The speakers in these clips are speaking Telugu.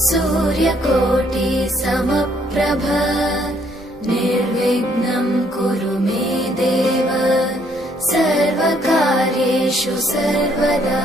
सूर्यकोटि समप्रभ निर्विघ्नं कुरु मे देव सर्वकार्येषु सर्वदा।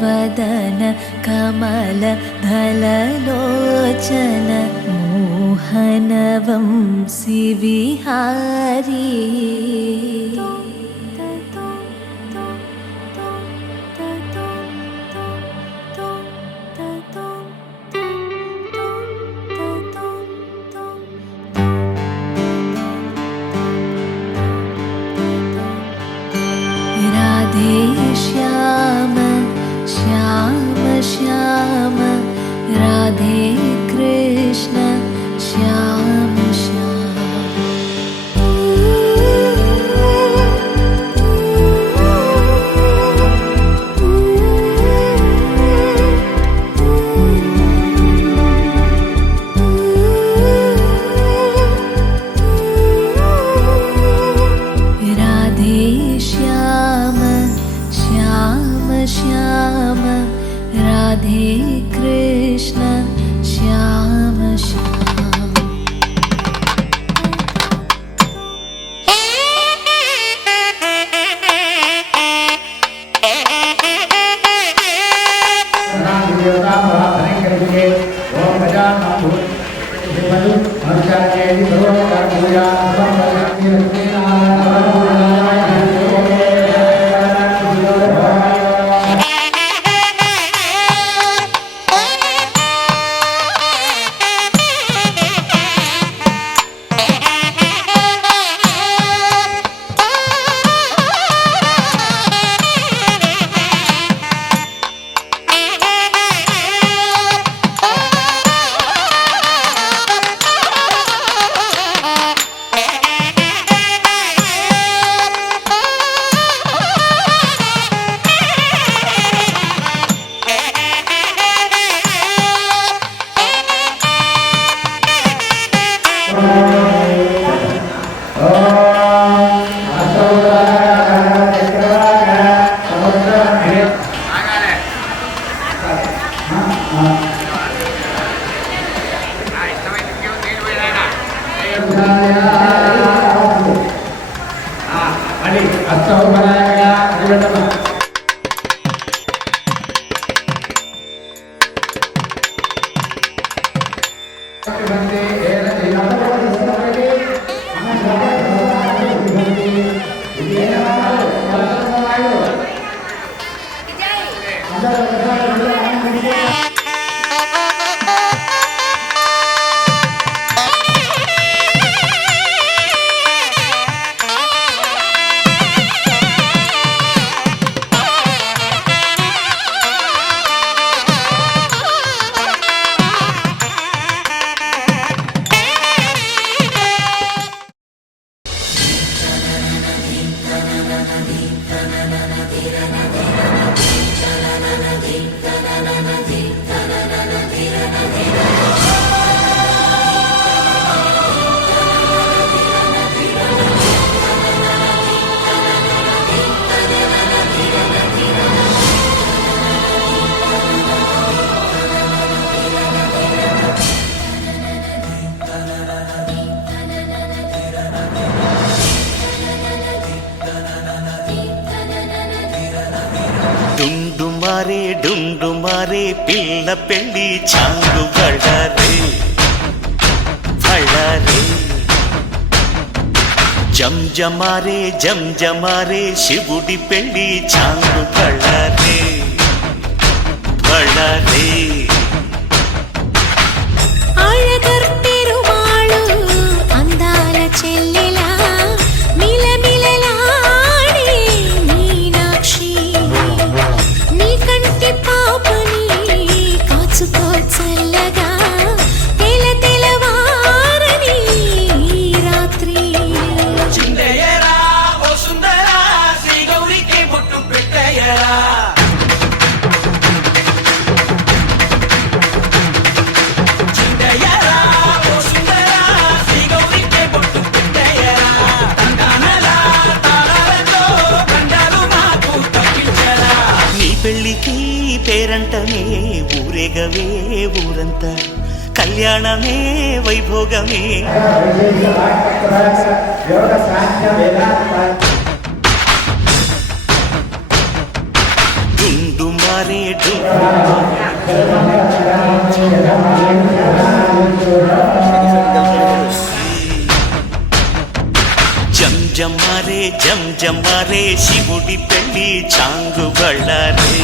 वदन कमल धललोचन मोहन वंशी विहारी राधे श्याम श्याम श्याम राधे कृष्ण श्याम श्याम। राधे श्याम श्याम श्याम राधे कृष्ण श्याम श्याम। మళ్ళీ అష్టోపరాయగా అధిగతమా డుండుమారే పిల్ల పెళ్ళి చాంగు బళ్ళారే బళ్ళారే జంజమారే శివుడి పెళ్ళి చాంగు బళ్ళారే బళ్ళారే పెళ్ళికి పేరంటమే ఊరేగవే ఊరంతా కళ్యాణమే వైభోగమే డుండుమారే జంజమారే శివుడి పెళ్ళి చాంగు బళ్ళారే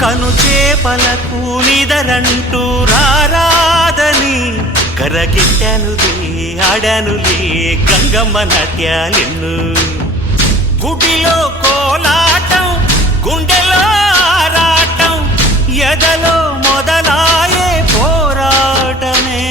కను చేపలకు నిదరంటూ రారాదని కరగిట్టానులే ఆడానులే గంగమ్మ నాట్యాలెన్ను గుడిలో కోలాటం గుండెలో ఆరాటం ఎదలో మొదలాయే పోరాటమే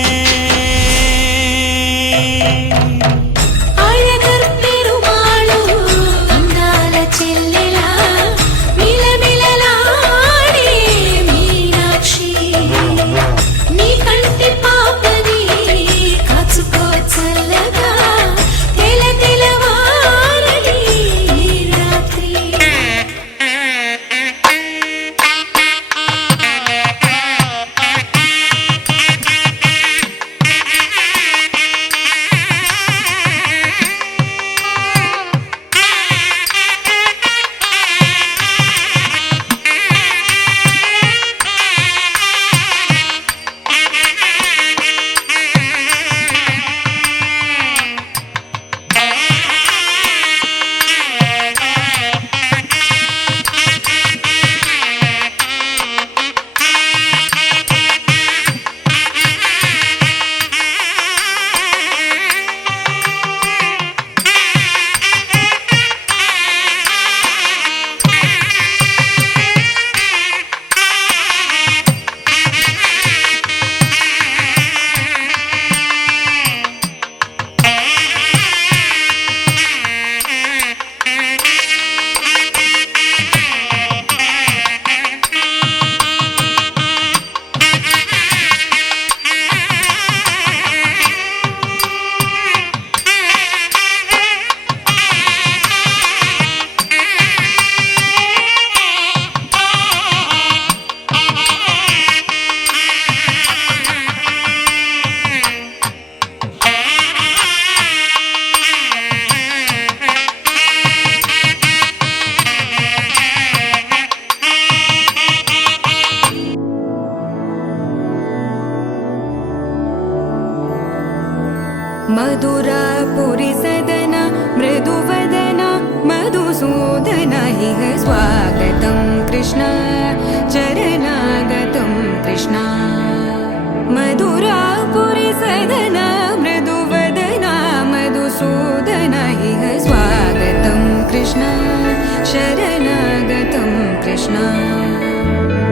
कृष्ण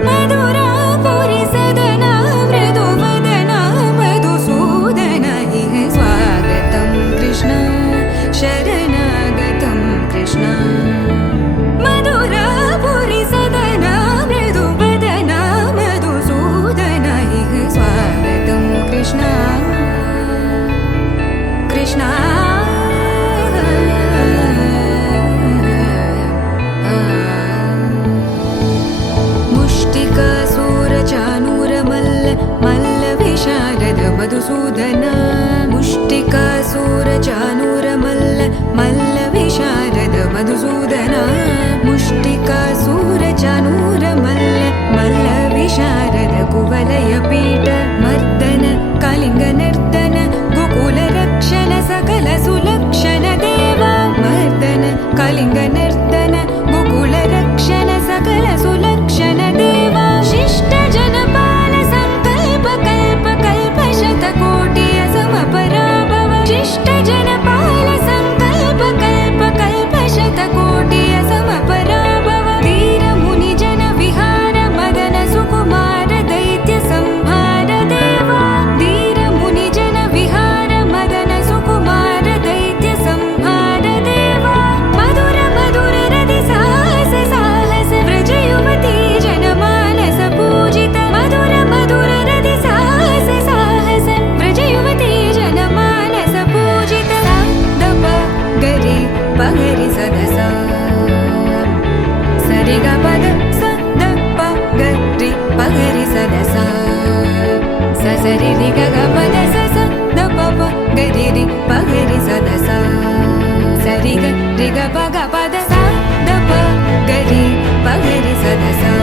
मधुरापुरी सदना मृदुवदना मधुसूदन इह स्वागतं कृष्ण शरणागतं कृष्ण मधुरापुरी सदना मृदुवदना मधुसूदन इह स्वागतं कृष्ण कृष्ण मधुसूदन मुष्टिकासुरचाणूरमल्ल मल्ल विशारद मधुसूदन मुष्टिकासुरचाणूरमल्ल मल्ल विशारद कुवलयपीठ मर्दन कलिङ्गनर्दन गोकुलरक्षण सकल सुलक्षण देवा मर्दन कलिङ्गनर्दन गोकुलरक्षण सकल सुलक्षण देवा शिष्ट जनपाल संकल्प कल्प कल्प शतकोटि असमपराभव शिष्ट जनपाल संकल्प कल्प कल्प शतकोटि असमपराभव वीर मुनि जन विहार मदन सुकुमार दैत्य संहार देवा वीर मुनि जन विहार मदन सुकुमार दैत्य संहार देवा मधुर मधुर रति साहस साहस व्रज युवती जनमानस पूजित मधुर मधुर रति साहस साहस व्रज युवती जनमानस पूजित दप गरि पगरि सदसा सरि ग पद स द प गरि पगरि सदसा स सरि रि ग ग पद स स द प प गरि रि पगरि सदसा सरि ग रि ग प ग पद स द प गरि पगरि सदसा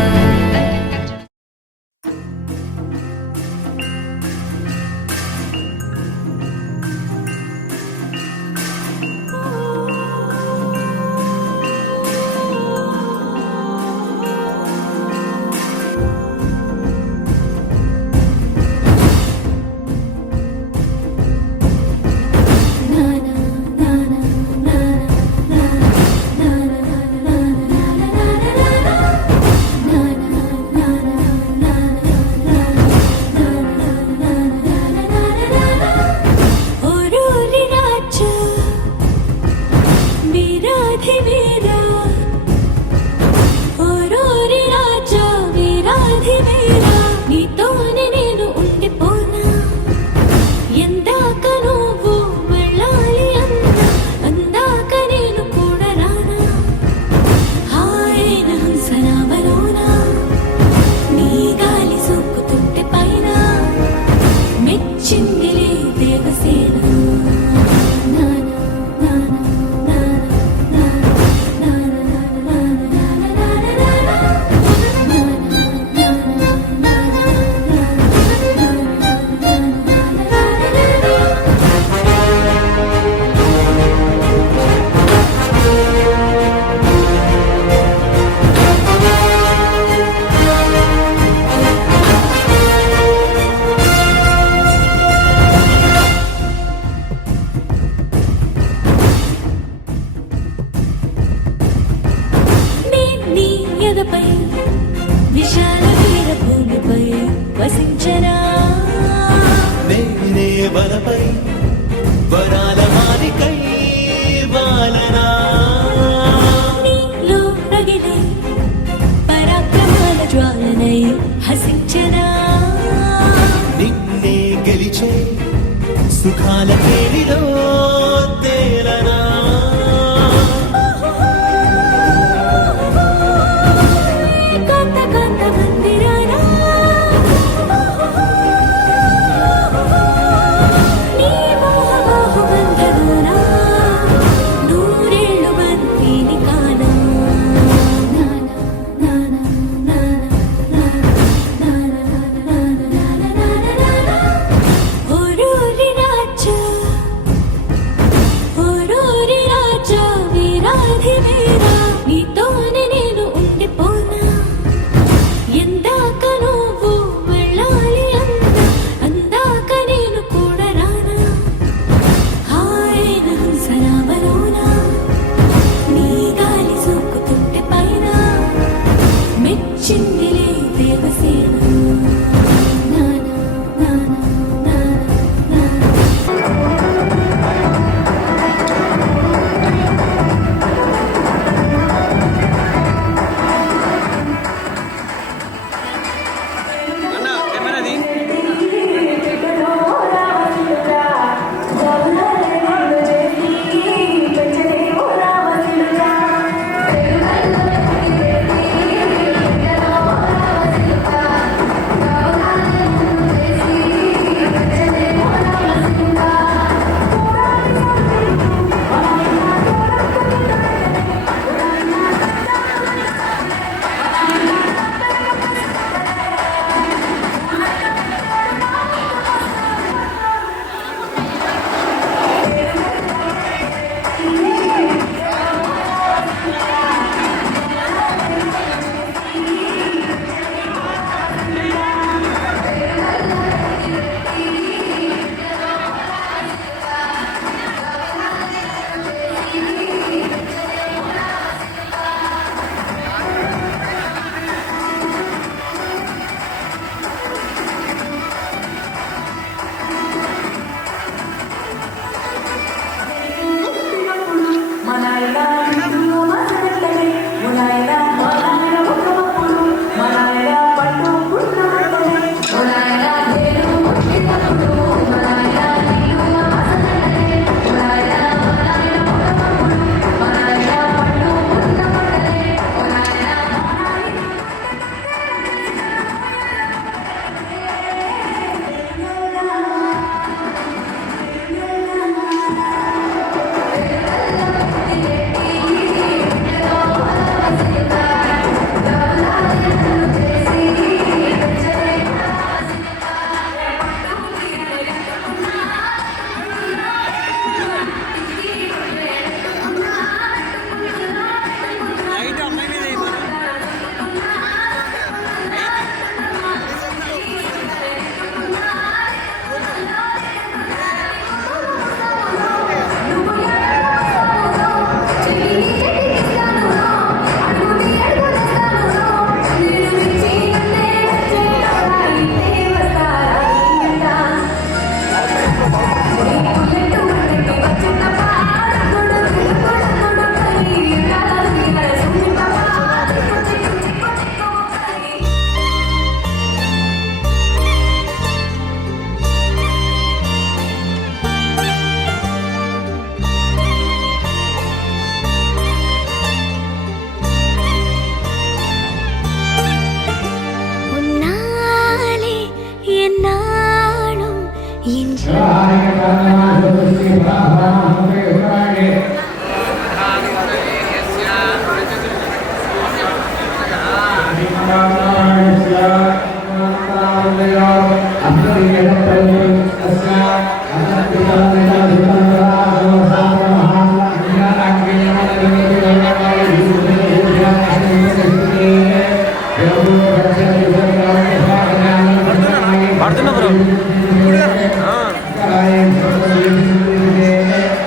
సుఖాల పేరిలో తేలనా कप వచ్చిందిలే దేవసేన నానా నానా నానా నానా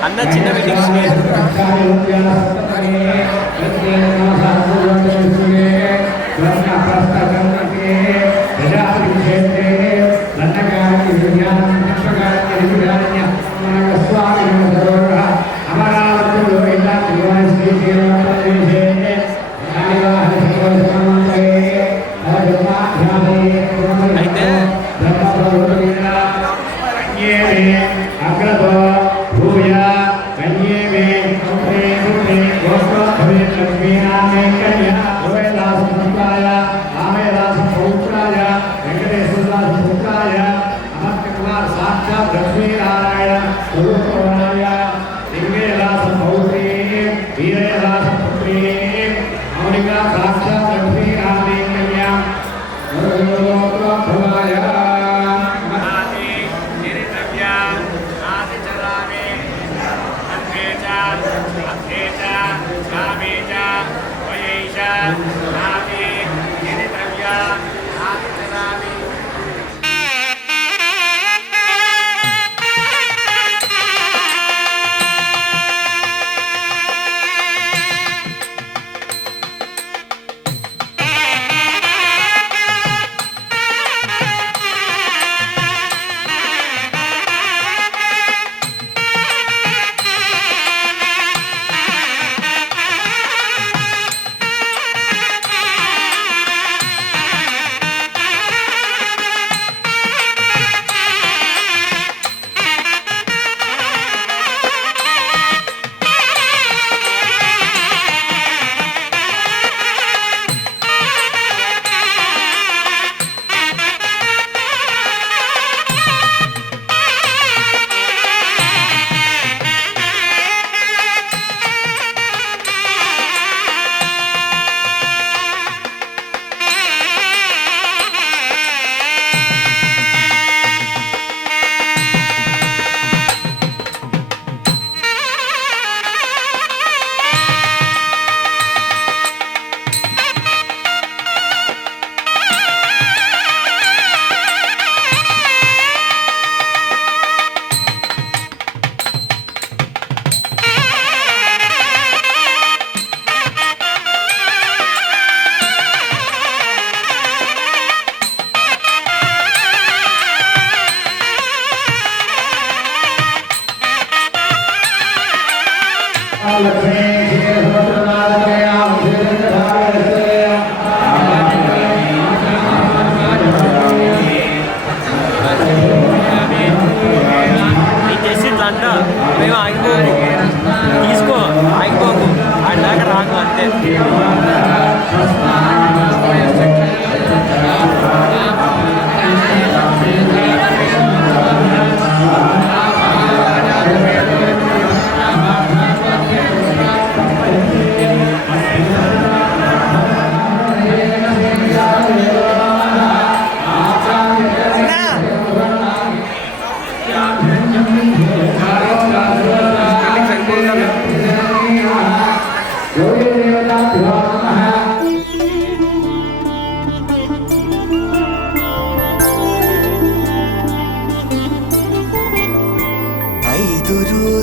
అన్న చిన్న మీటింగ్ ప్రస్థ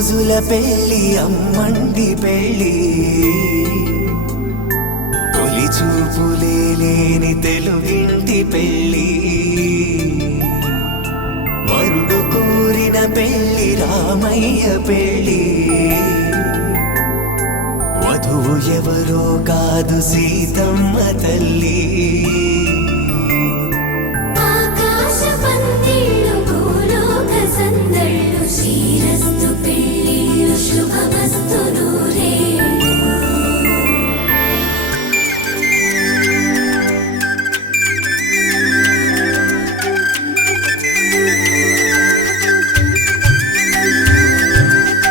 రోజుల పెళ్ళి అమ్మండి పెళ్ళి తొలి చూపులే లేని తెలుగింటి పెళ్ళి వరుడు కోరిన పెళ్ళి రామయ్య పెళ్ళి వధువు ఎవరో కాదు సీతమ్మ తల్లి ఆకాశ పందిళ్ళు భూలోక సందళ్ళు శ్రీరస్తు పెళ్ళిళ్ళు శుభమస్తు నూరేళ్ళు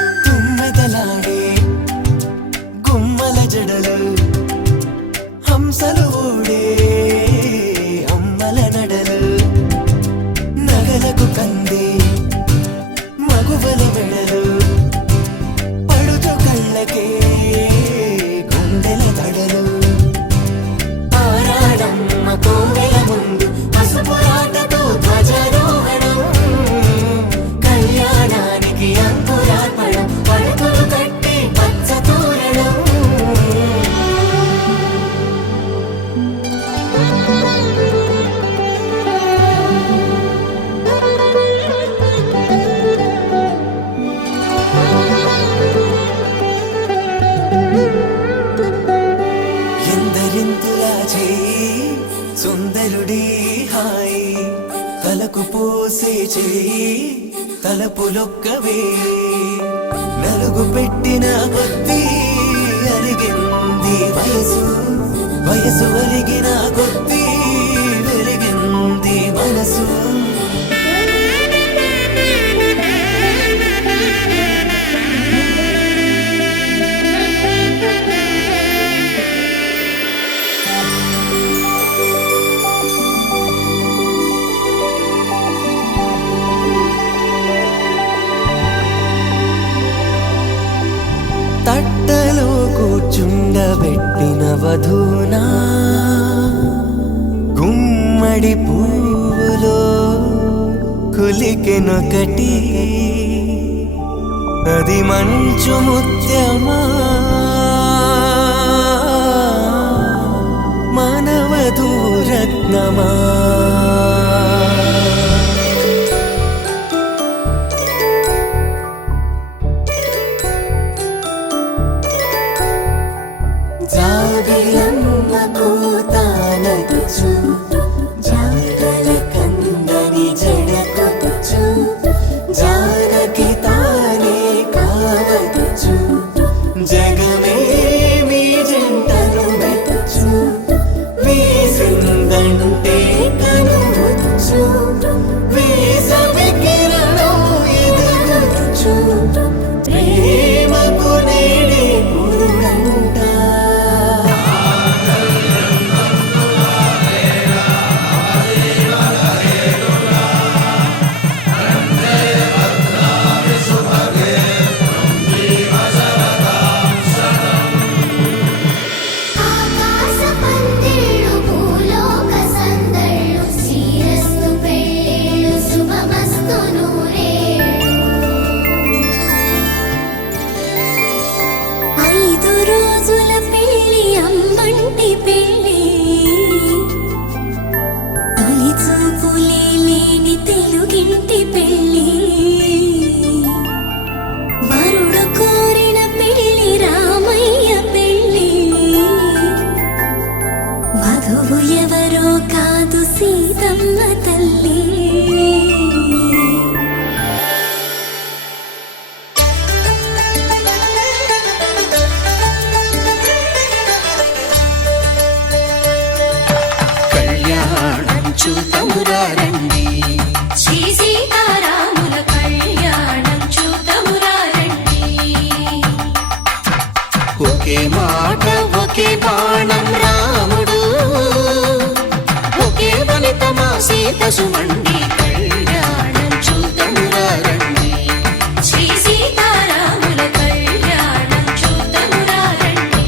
తుమ్మెదలాడే గుమ్మల జడలు హంసలు ఊడే అమ్మల నడలు నగలకు కంది మగువల మెడలు పడుచు కళ్ళకే గుండెల తడలు ఆరాడమ్మ కోవెల ముందు పసుపు రాటతో ధ్వజారోహణం కళ్యాణానికి అంకురార్పణం పడకలు కట్టి పచ్చ తోరణం ఎందరింతులా చేయి సుందరుడి హాయి తలకు పోసే చేయి తలపులొక్కవే నలుగు పెట్టిన కొద్దీ అరిగింది వయసు వయసు అరిగిన కొద్దీ వెలిగింది మనసు తట్టలో కూర్చుండబెట్టిన వధూనా గుమ్మడి పువ్వులో కులికెనొకటి అది మంచు ముత్యమా మానవధూరత్నమా జాబిలమ్మ కూతానదుచు జాగల కందని జడకొచ్చు జానకి తానే కావదుచు జగమే మీ జంటను వెతుచు వీసిందంటే కనువచ్చు వీసవి కిరణం ఎదుగొచ్చు ప్రేమకు నేడే పురుడంట ఆకాశ పందిళ్ళు భూలోక సందళ్ళు శ్రీరస్తు పెళ్ళిళ్ళు శుభమస్తు నూరేళ్ళు 5 రోజుల పెళ్ళి అమ్మంటి పెళ్ళి తొలి చూపులే లేని తెలుగింటి పెళ్ళి వరుడు కోరిన పెళ్ళి రామయ్య పెళ్ళి వధువు ఎవరో కాదు సీతమ్మ తల్లి కళ్యాణం చూతమురారండి శ్రీ సీతారాముల కళ్యాణం చూతమురా రండి ఒకే మాట ఒకే బాణం రాముడు ఒకే వనితమా సీత సుమండి కళ్యాణం చూతమురారండి శ్రీ సీతారాముల కళ్యాణం చూతమురా రండి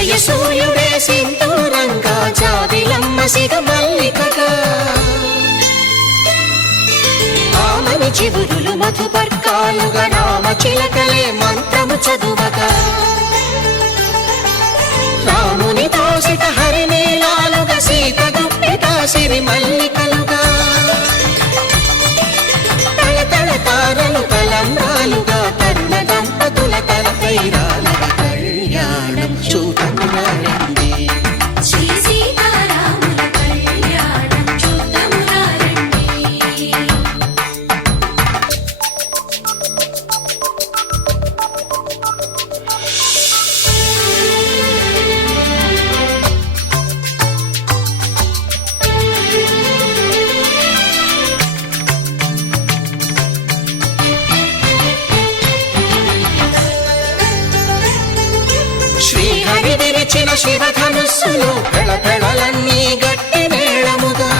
ఉదయ సూర్యుడే సింధూరంగా జాబిలమ్మ సిగ మల్లికగా ఆమని చిగురులు మధుపర్కాలుగా రామ చిలకలే మంత్రము చదువగా రాముని దోసిట హరినీలాలుగా సీత గుప్పిట సిరి మల్లికలుగా తళతళ తారలు తలంబ్రాలుగా తరుణ దంపతుల తలపైరాలుగా కళ్యాణం చూడమురారండి శ్రీ సీతారాముల కళ్యాణం చూద్దామురారండి. శ్రీహరి విరిచిన శివధనుస్సులు పెళపెళలన్నీ గట్టి మేళముగా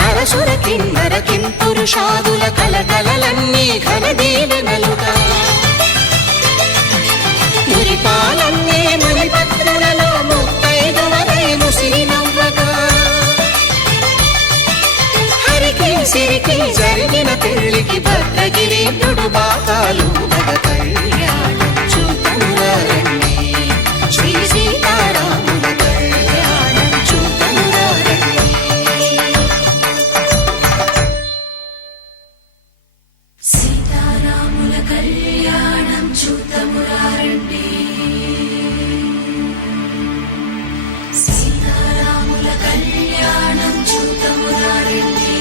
నరసుర కిన్నర కింపురుషాదుల కలకలలన్నీ ఘన దీవెనలుగా మురిపాలన్నీ మునిపత్రులలో ముత్తైదువలై ముసిరి నవ్వగా హరికి సిరికి జరిగిన పెళ్లికి భద్రగిరీంద్రుడు బాకాలు కళ్యాణం చూడమురారండి శ్రీ సీతారాముల కళ్యాణం చూడమురారండి సీతారాముల కళ్యాణం చూద్దామురారండి. సీతారాముల కళ్యాణం చూద్దామురారండి.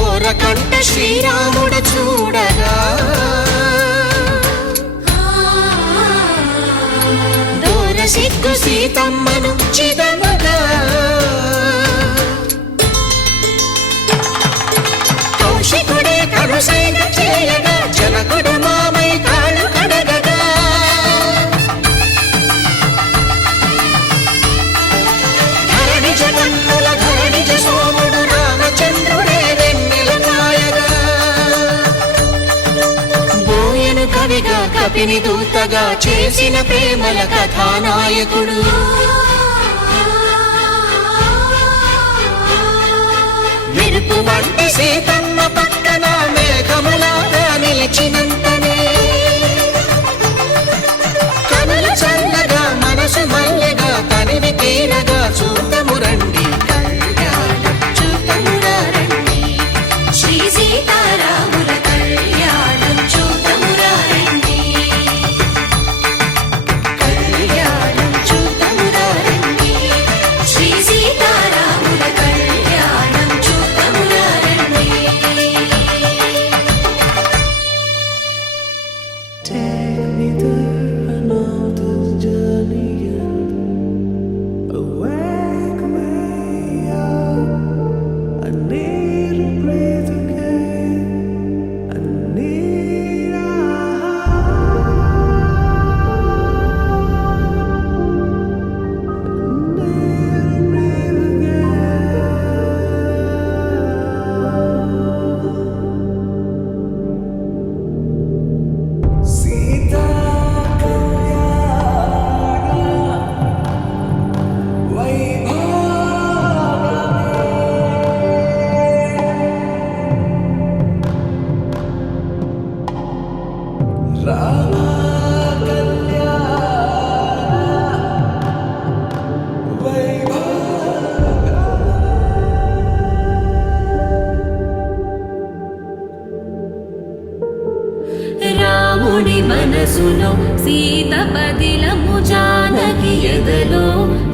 ఓరకంట శ్రీరాముడు చూడగా దూర సిగ్గు సీతమ్మను చిదమగా కౌశికుడే కరుసైన చేయగా జనకుడు మామై కాళ్ళు కడగగా ధరణి జగన్నుల ధరణిజ సోముడు రామచంద్రుడే వెన్నెల కాయగా బోయను కవిగా కపిని దూతగా చేసిన ప్రేమల కథానాయకుడు మెరుపు వంటి సీతమ్మ పక్కన మేఘములాగా నిలిచినంతనే కనులు చల్లగా మనసు మల్లెగా తనివి తీరగా చూడమురండి కళ్యాణం చూడమురారండి శ్రీ సీతారాముల కళ్యాణం చూద్దామురారండి. కళ్యాణం చూడమురారండి శ్రీ సీతారాముల కళ్యాణం చూద్దామురారండి. Take me there and all this journey and wake me up. I need to breathe again. I need a Sita. మనసులో సీత పదిలము జానకి ఎదలో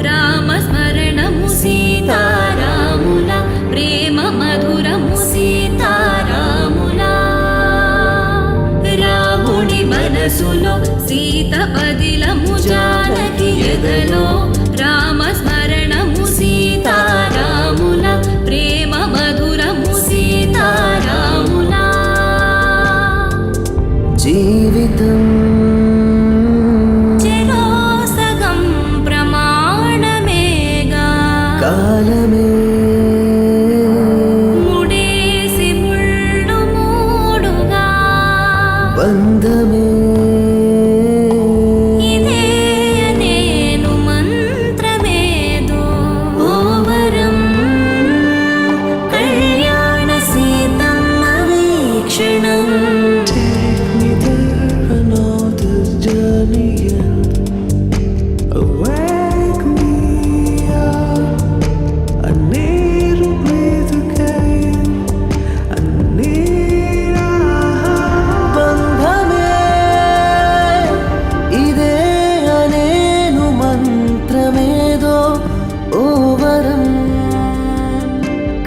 రామస్మరణము సీతారాముల ప్రేమ మధురము సీతారాముల రాముడి మనసులో సీత పదిలము జానకి ఎదలో రామస్మరణము సీతారాముల ప్రేమ మధురము సీతారాముల జీవితం చెరోసగం ప్రమాణమేగా కాలమే ముడేసి ముళ్ళు మూడుగా బంధమే ఇదే నేను మంత్రమేదో ఓవరం కళ్యాణ Seethamma వీక్షణం Take me there, I know this journey ends. Wake me up. I need to breathe again. I need a బంధమే ఇదే అనేను మంత్రమేదో ఓవరం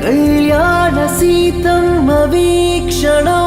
కళ్యాణ సీతమ్మ వీక్షణం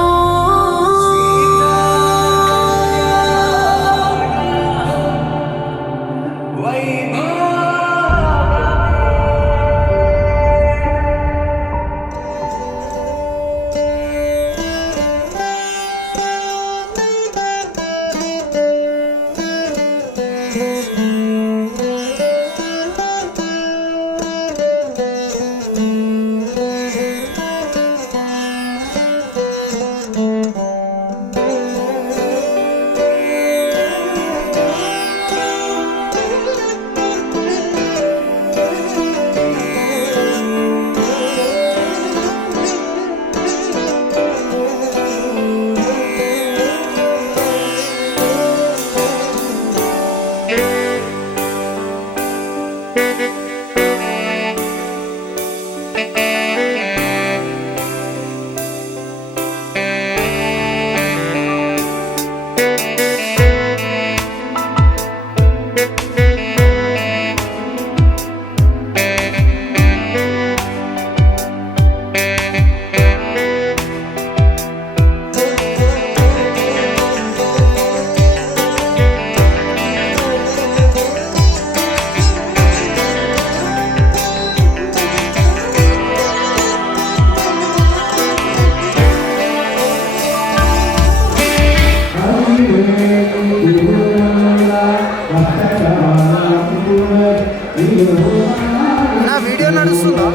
నా వీడియో నడుస్తుందా?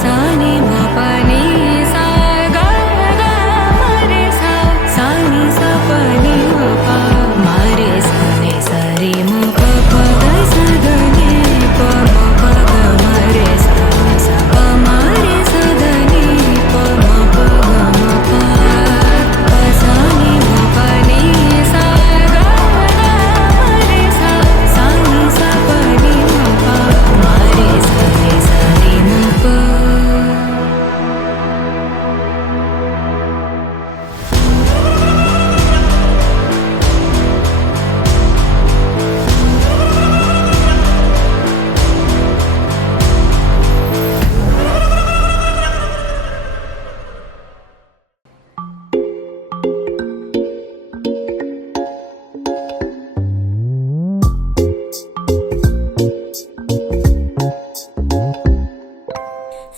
సాని మపని సా గా గా మరే సా సాని సా పని మప మరే సాని సరి మప ప గ స గ ని ప మప గ మరే సా సా ప మరే సా గ ని ప మప గ మప ప సాని మపని సా గా గా మరే సా సాని సా పని మప మరే సాని సరి మప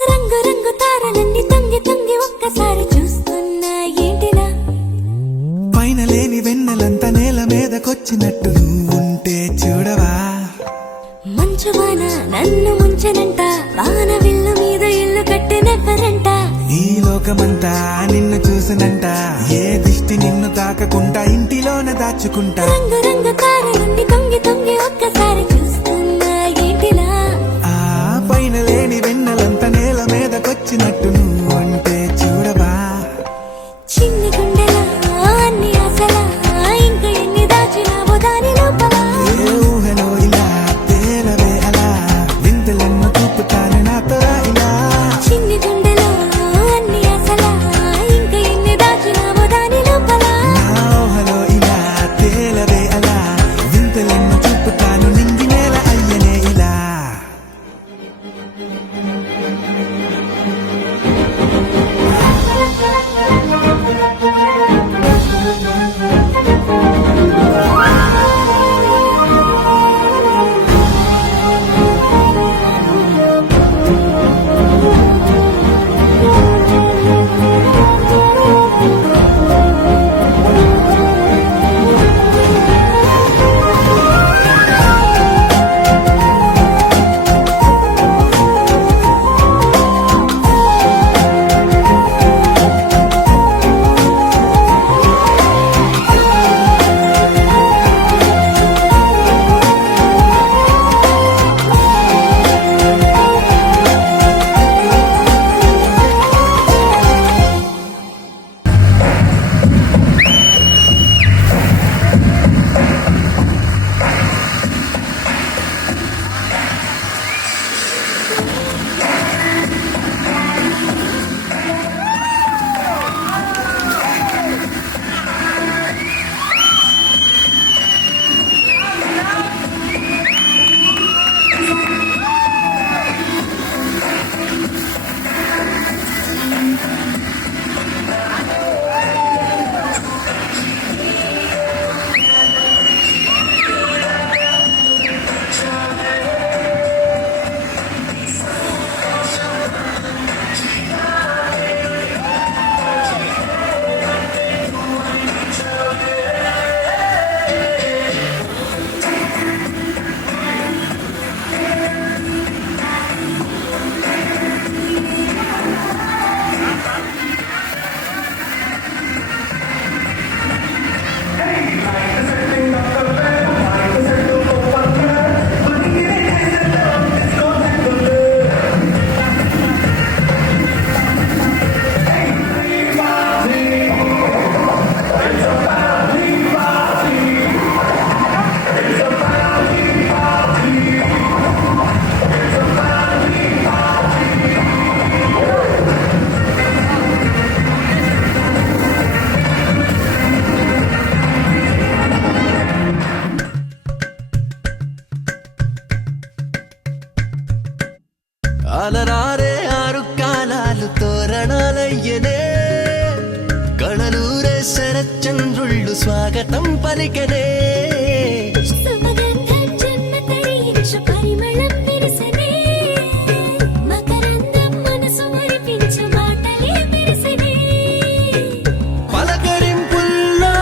రంగు రంగు తారలన్నీ తొంగి తొంగి ఒక్కసారి చూస్తున్నా ఏంటిలా పైన లేని వెన్నెలంతా నేల మీదకొచ్చినట్టు నువ్వుంటే చూడవా మంచు వాన నన్ను ముంచనంట వాన విల్లు మీద ఇల్లు కట్టినెవ్వరంట ఈ లోకమంతా నిన్ను చూసనంట ఏ దిష్టి నిన్ను తాకకుండా ఇంటిలోన దాచుకుంటా రంగు రంగు తారలన్నీ తొంగి తొంగి ఒక్కసారి చూస్తున్నా ఏంటిలా ఆ పైన లేని వెన్నెలంతా నేల మీదకొచ్చినట్టు నువ్వుంటే చూడవా చిన్ని గుండెలా అన్ని ఆశలా ఇంకా ఎన్ని దాచినావో దాని లోపల ఏ ఊహలో ఇలా తేలవే అలా వింతలెన్నో చూపుతాను నాతో రా ఇలా చిన్ని గుండెలో అన్ని ఆశలా ఇంకా ఎన్ని దాచినావో దాని లోపల నా ఊహలో ఇలా తేలవే అలా వింతలెన్నో చూపుతాను నింగి నేల అయ్యనే ఇలా అలరారే ఆరు కాలాలు తోరణాలయ్యనే కళలూరే శరచంద్రుళ్ళు స్వాగతం పలికనే సుమగంధం జన్మ తరించు పరిమళం విరిసెనే మకరందం మనసు మురిపించు మాటలే విరిసెనే పలకరింపుల్లో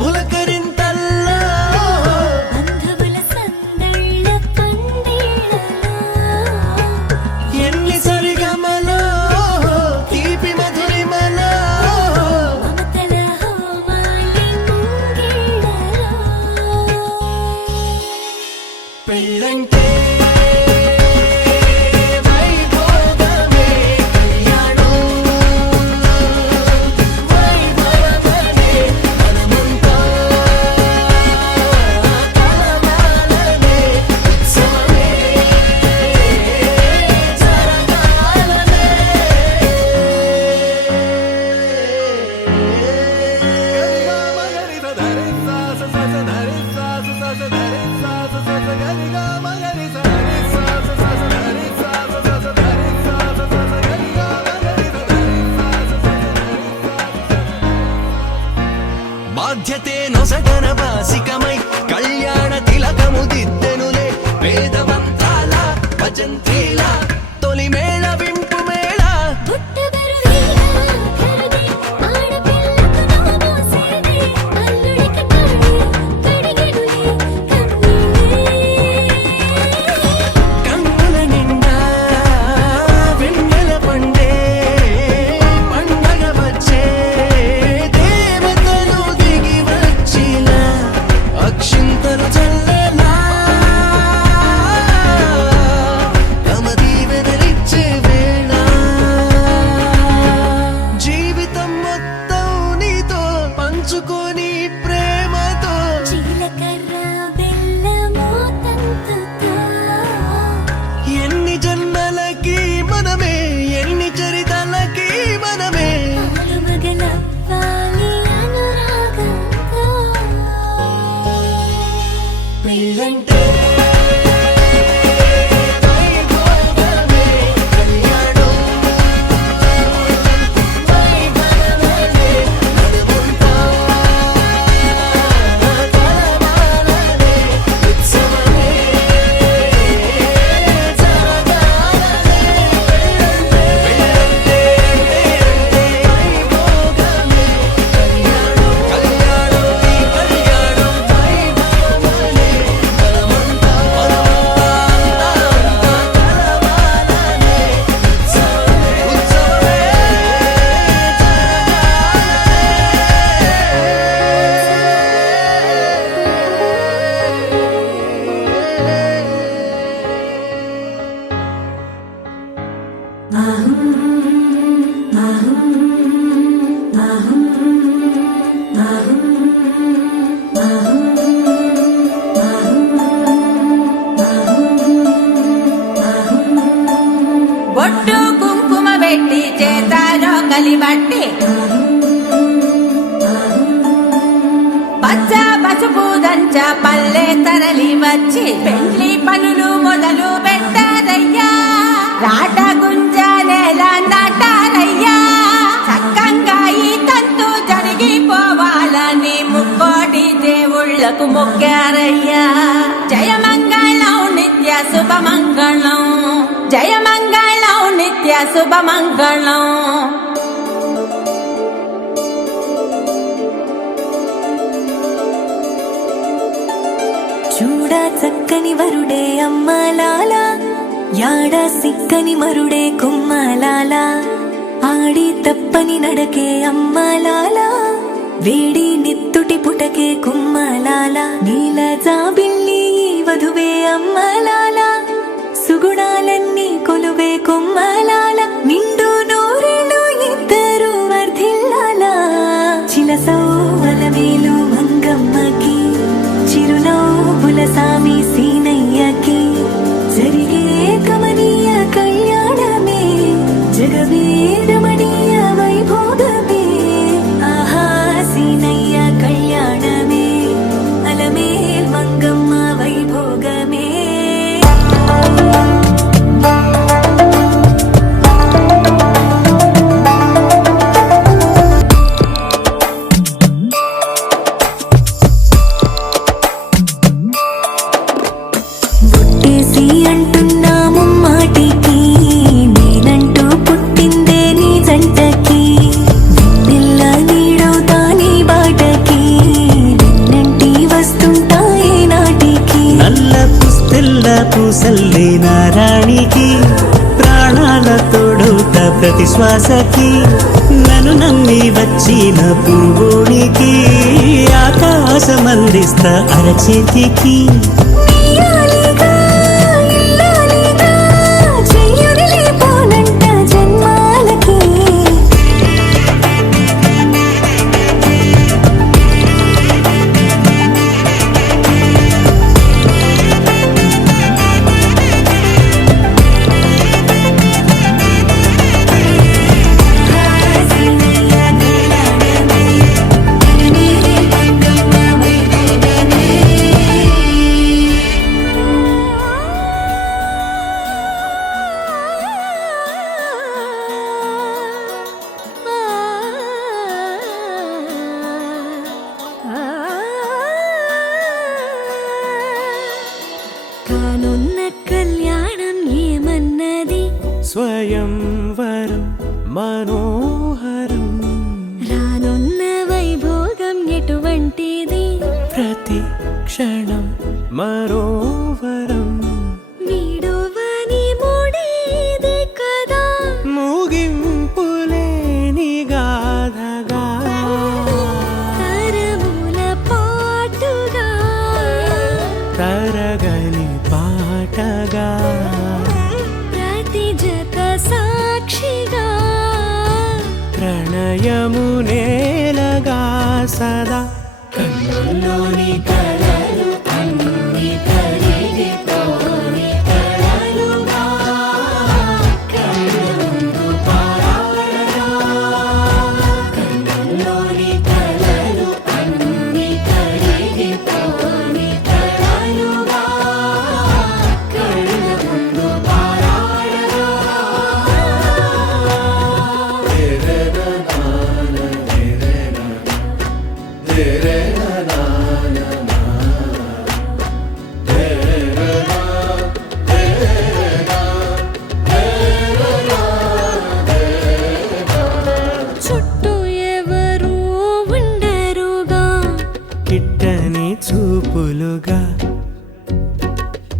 పులకరింతల్లో బంధువుల సందళ్ళ పందిళ్ళలో ఎన్ని సరిగా మంత్రిలా తొలి మేళ వింపు మేళ కన్నుల నిండా వెన్నెల పండే పండగ వచ్చే దేవతలు దిగి వచ్చిన అక్షింతలు చల్లలా తమ దీవెనలిచ్చే వేళ జీవితం మొత్తం నీతో పంచుకొని ప్రేమతో ఎన్ని జన్మలకి మనమే ఎన్ని చరితలకి మనమే పెళ్ళంటే వైభోగమే, కళ్యాణం వైభవమే, నడుమంతా కలవాలనే, ఉత్సవమే జరగాలనే. పెళ్ళంటే వైభోగమే, కళ్యాణం కళ్యాణం ఈ కళ్యాణం వైభవమే, మనమంతా కలవాలనే, ఉత్సవమే ఉత్సవమే బొట్టు కుంకుమ పెట్టి చేతారో కలిబట్టి పచ్చ పసుపు దంచ పల్లె తరలి వచ్చి పెళ్లి పనులు మొదలు పెట్టారయ్యా రాట గుంజ నేల నాటారయ్యా చక్కంగా ఈ తంతు జరిగిపోవాలని ముక్కోటి దేవుళ్లకు మొక్కారయ్యా జయమంగళం నిత్య శుభమంగళం జయమంగళం నిత్య శుభమంగళం చూడా చక్కని వరుడే అమ్మలాల యాడ సిక్కని మరుడే కుమ్మలాల ఆడి తప్పని నడకే అమ్మలాల వేడి నెత్తుటి పుటకే కుమ్మలాల నీల జాబిల్లి వధువే అమ్మలాల సుగుణాలన్నీ కొలువే కుమ్మలాల నిండు నూరేళ్ళు ఇద్దరు వర్ధిల్లాల చిలసౌవల వేలు మంగమ్మకి చిరునవ్వుల సామి సీనయ్యకి జరిగే కమనీయ కళ్యాణమే జగవే రమణీయ వైభోగమే ఆహా సీనయ్య కళ్యాణమే అలమేల్ మంగమ్మ వైభోగమే అంటున్నాము మాటికి నేనంటూ పుట్టిందే నీ జంటకి వెన్నెల్ల నీడవుతా నీ బాటకి వెన్నంటి వస్తుంటాయి నాటికి నల్ల పుస్తెల్ల పూసల్లే నారాణికి ప్రాణాల తోడవుత ప్రతి శ్వాసకి నన్ను నమ్మి వచ్చిన పువ్వునికి ఆకాశమందిస్తా అరచేతికి స్వయంవరం మనోహరం రానున్న వైభోగం ఎటువంటిది ప్రతి క్షణం మరోవరం వీడువని మూడేది కదా ముగింపులేని గాథగా తరముల పాటుగా తరగని పాటగా ప్రతి జత సాక్షిగా ప్రణయము నేలగా సదా కన్నుల్లోని కలలు అన్ని కరిగిపోని కలలుగా కళ్ళుందు పారాడగా కన్నుల్లోని కలలు అన్ని కరిగిపోని కలలుగా కళ్ళుందు పారాడగా చుట్టూ ఎవరు ఉండరుగా కిట్టని చూపులుగా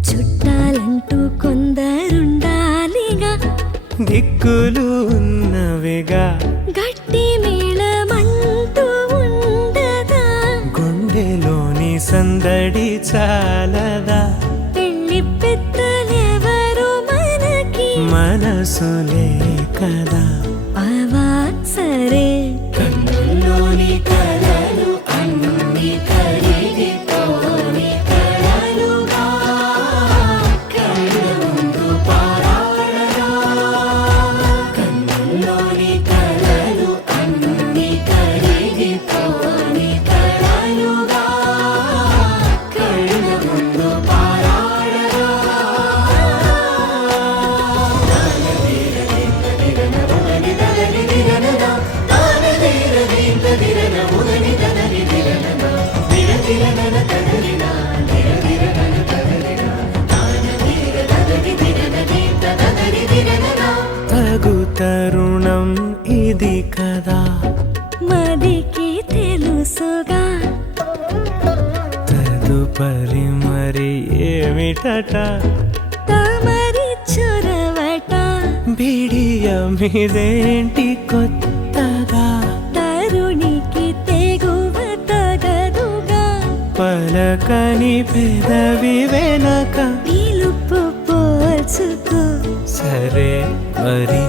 చుట్టాలంటూ కొందరుండాలిగా దిక్కులు ఉన్నవిగా గట్టి మేళమంటూ ఉండదా గుండెలోని సందడి చాలదా పెళ్లి పెద్దలెవరు మనకి మనసులే కదా అవాసరే కన్నుల్లోని కలలు అన్ని కరిగిపోని కలలుగా కళ్ళుందు పారాడగా కన్నుల్లోని కలలు అన్ని కరిగిపోని కలలుగా కళ్ళుందు పారాడగా తగు తరుణం ఇది కదా మదికి తెలుసుగా తదుపరి మరి ఏమిటట తమరి చొరవట బిడియమిదేంటి కొత్తగా తరుణికి తెగువ తగదుగా పలకని పెదవి వెనక పిలుపు పోల్చుకో సరే మరి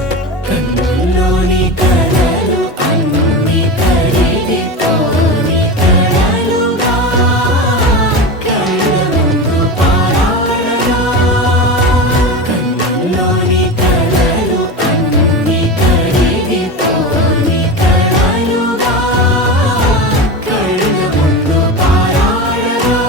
కన్నుల్లోని కలలు అన్ని కరిగిపోని కలలుగా కళ్ళుందు పారాడగా కన్నుల్లోని కలలు అన్ని కరిగిపోని కలలుగా కళ్ళుందు పారాడగా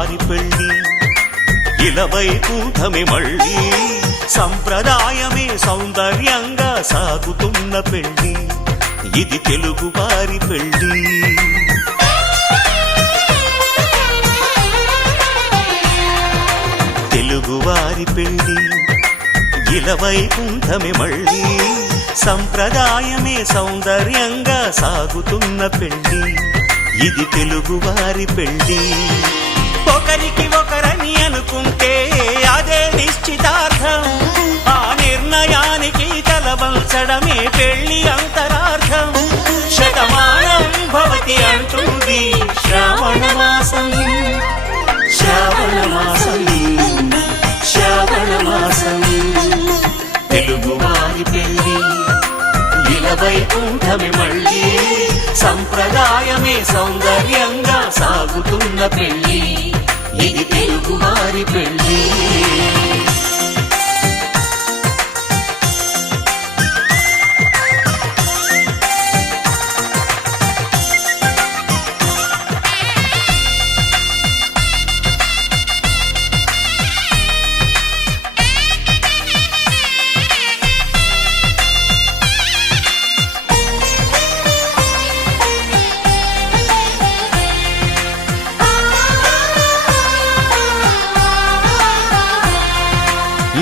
వారి పెళ్లి ఇలా వైకుంఠమే మళ్ళీ సంప్రదాయమే సౌందర్యంగా సాగుతున్న పెళ్లి ఇది తెలుగు వారి పెళ్లి తెలుగు వారి పెళ్లి ఇలా వైకుంఠమే మళ్ళీ సంప్రదాయమే సౌందర్యంగా సాగుతున్న పెళ్లి ఇది తెలుగు వారి పెళ్లి ఒకరికి ఒకరని అనుకుంటే అదే నిశ్చితార్థం ఆ నిర్ణయానికి తలవంచడమే పెళ్లి అంతరార్థం శతమానం భవతి అంటుంది శ్రావణ మాసం శ్రావణ మాసం శ్రావణ మాసం తెలుగు వారి పెళ్లి ఇలా వైకుంఠమే మళ్ళీ సంప్రదాయమే సౌందర్యంగా సాగుతున్న పెళ్లి ఇది తెలుగు వారి పెళ్లి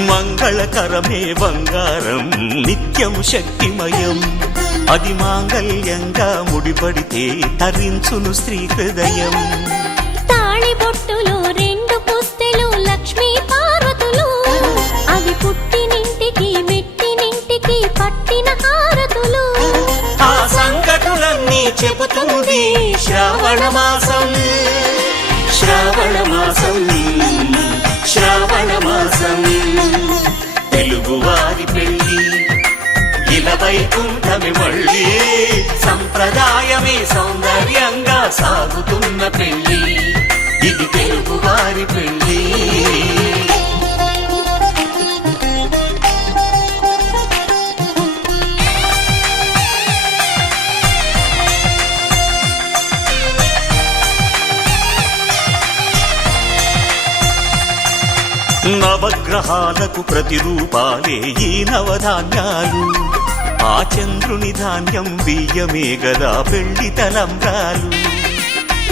మంగళకరమే బంగారం నిత్యం శక్తిమయం అది మాంగళ్యంగా ముడిపడితే తరించును స్త్రీ హృదయం తాళి బొట్టులో రెండు పుస్తెలు లక్ష్మీ పార్వతులు అవి పుట్టినింటికి మెట్టినింటికి పట్టిన హారతులు ఆ సంకటులన్నీ చెబుతుంది శ్రావణ మాసం శ్రావణ మాసం శ్రావణ మాసం తెలుగు వారి పెళ్లి ఇలా వైకుంఠమే మళ్ళీ సంప్రదాయమే సౌందర్యంగా సాగుతున్న పెళ్లి ఇది తెలుగు వారి పెళ్లి నవగ్రహాలకు ప్రతిరూపాలే ఈ నవధాన్యాలు ఆ చంద్రుని ధాన్యం బియ్యమే గదా పెళ్లి తలంబ్రాలు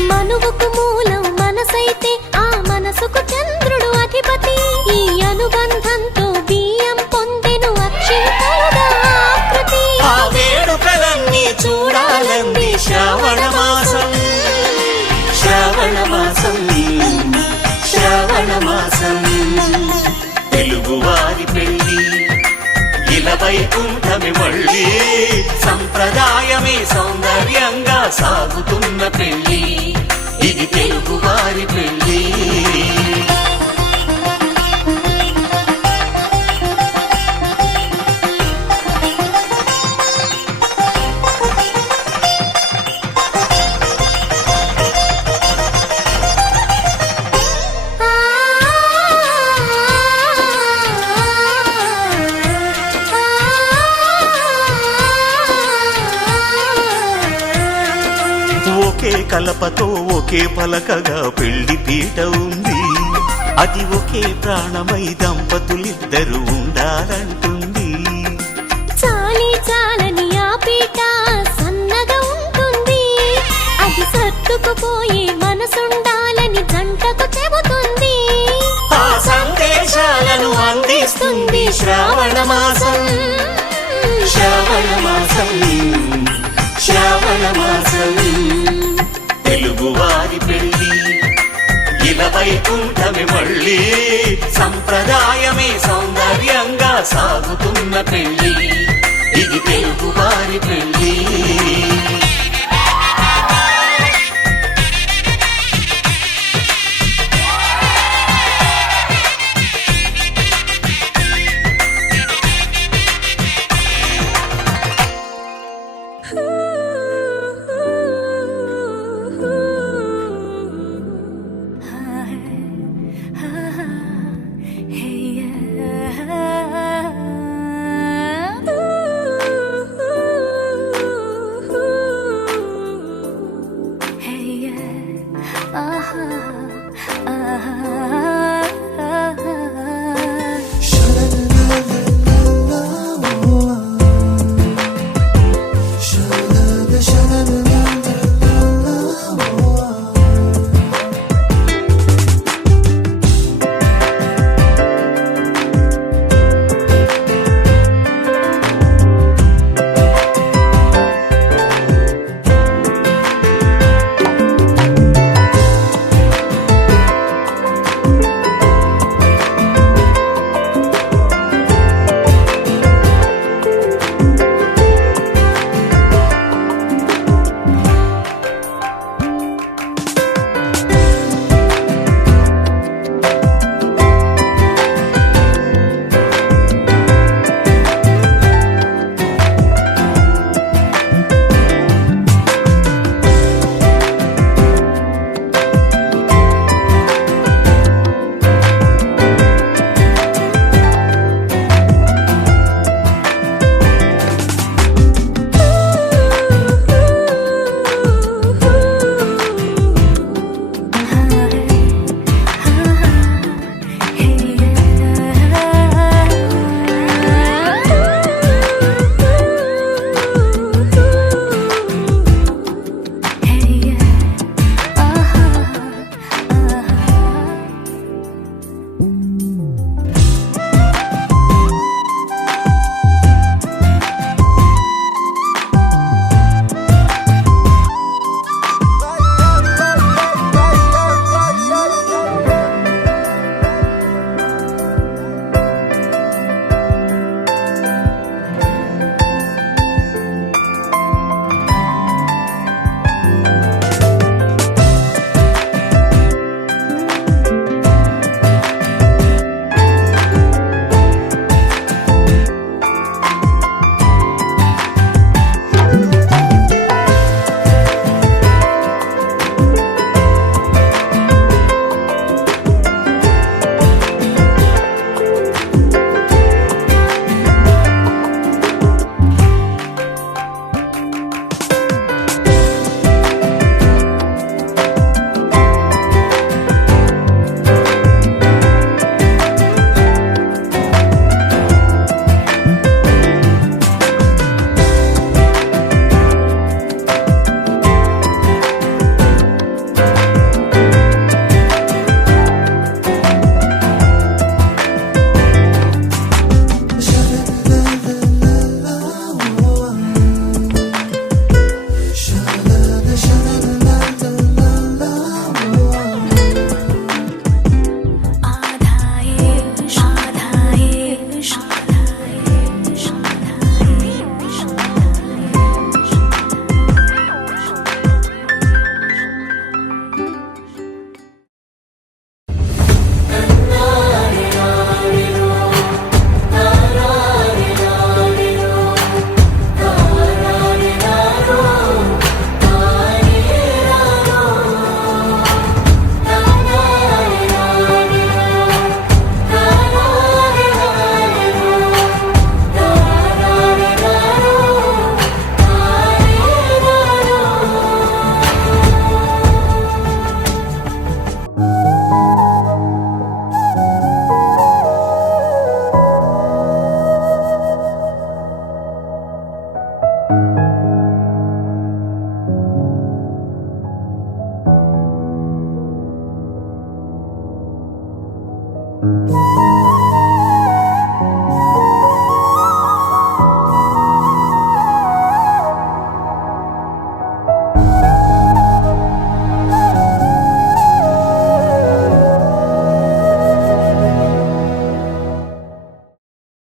మనువుకు మూలం మనసైతే ఆ మనసుకు చంద్రుడు అధిపతి ఈ అనుబంధంతో బియ్యం పొందెను అక్షింతలుగా ఆకృతి ఆ వేడుకలన్నీ చూడాలంది శ్రావణ మాసం శ్రావణ మాసం శ్రావణ మాసం తెలుగు వారి పెళ్లి ఇలా వైకుంఠమే మళ్ళీ సంప్రదాయమే సౌందర్యంగా సాగుతున్న పెళ్లి ఇది తెలుగు వారి పెళ్లి ఒకే కలపతో ఒకే పలకగా పెళ్లి పీట ఉంది అది ఒకే ప్రాణమై దంపతులిద్దరు ఉండాలంటుంది చాలి చాలని ఆ పీట సన్నగా ఉంటుంది అది సర్దుకుపోయే మనసుండాలని జంటకు చెబుతుంది ఆ సందేశాలను అందిస్తుంది శ్రావణ మాసం శ్రావణ మాసం శ్రావణ మాసం తెలుగు వారి పెళ్లి ఇలా వైకుంఠమే మళ్ళీ సంప్రదాయమే సౌందర్యంగా సాగుతున్న పెళ్లి ఇది తెలుగు వారి పెళ్లి